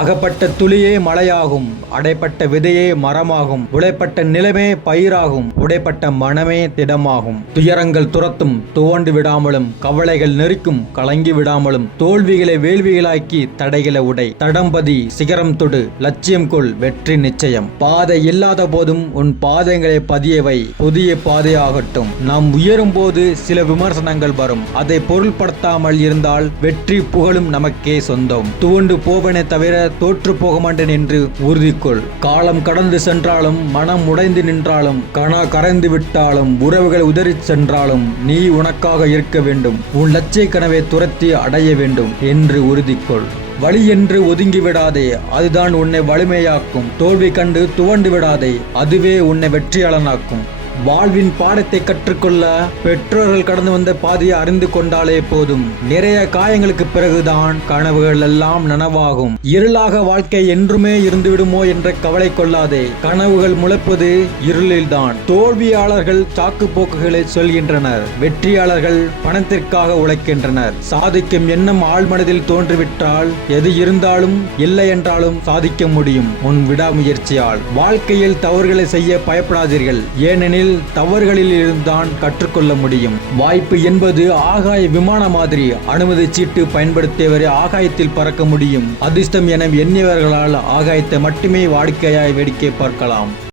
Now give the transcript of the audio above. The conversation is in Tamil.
அகப்பட்ட துளியே மலையாகும் அடைப்பட்ட விதையே மரமாகும் உடைப்பட்ட நிலமே பயிராகும் உடைப்பட்ட மனமே திடமாகும். துயரங்கள் துரத்தும் துவண்டு விடாமலும் கவலைகள் நெருக்கும் கலங்கி விடாமலும் தோல்விகளை வேள்விகளாக்கி தடைகளை உடை. தடம்பதி சிகரம் தொடு லட்சியம் கொள் வெற்றி நிச்சயம். பாதை இல்லாத போதும் உன் பாதங்களை பதியவை புதிய பாதையாகட்டும் நாம் உயரும் போது சில விமர்சனங்கள் வரும். அதை பொருள்படுத்தாமல் இருந்தால் வெற்றி புகழும் நமக்கே சொந்தம். துவண்டு போவனே தவிர தோற்று போக மாட்டேன் என்று உறுதிக்கொள். காலம் கடந்து சென்றாலும் மனம் உடைந்து நின்றாலும் கனா கரைந்து விட்டாலும் உறவுகள் உதறி சென்றாலும் நீ உனக்காக இருக்க வேண்டும். உன் லட்சிய கனவை துரத்தி அடைய வேண்டும் என்று உறுதிக்கொள். வழி என்று ஒதுங்கி விடாதே அதுதான் உன்னை வலிமையாக்கும். தோல்வி கண்டு துவண்டு விடாதே அதுவே உன்னை வெற்றியாளனாக்கும். வாழ்வின் பாடத்தை கற்றுக்கொள்ள பெற்றோர்கள் கடந்து வந்த பாதையை அறிந்து கொண்டாலே போதும். நிறைய காயங்களுக்கு பிறகுதான் கனவுகள் எல்லாம் நனவாகும். இருளாக வாழ்க்கை என்றுமே இருந்துவிடுமோ என்ற கவலை கொள்ளாதே. கனவுகள் முளைப்பது இருளில்தான். தோல்வியாளர்கள் சாக்கு போக்குகளை சொல்கின்றனர். வெற்றியாளர்கள் பணத்திற்காக உழைக்கின்றனர். சாதிக்கும் எண்ணம் ஆழ்மனதில் தோன்றிவிட்டால் எது இருந்தாலும் இல்லை என்றாலும் சாதிக்க முடியும். உன் விடாமுயற்சியால். வாழ்க்கையில் தவறுகளை செய்ய பயப்படாதீர்கள். ஏனெனில் தவறுகளில் இருந்துதான் கற்றுக்கொள்ள முடியும். வாய்ப்பு என்பது ஆகாய விமான மாதிரி அனுமதி சீட்டு பயன்படுத்தியவரை ஆகாயத்தில் பறக்க முடியும். அதிர்ஷ்டம் என எண்ணியவர்களால் ஆகாயத்தை மட்டுமே வாடிக்கையாய் வேடிக்கை பார்க்கலாம்.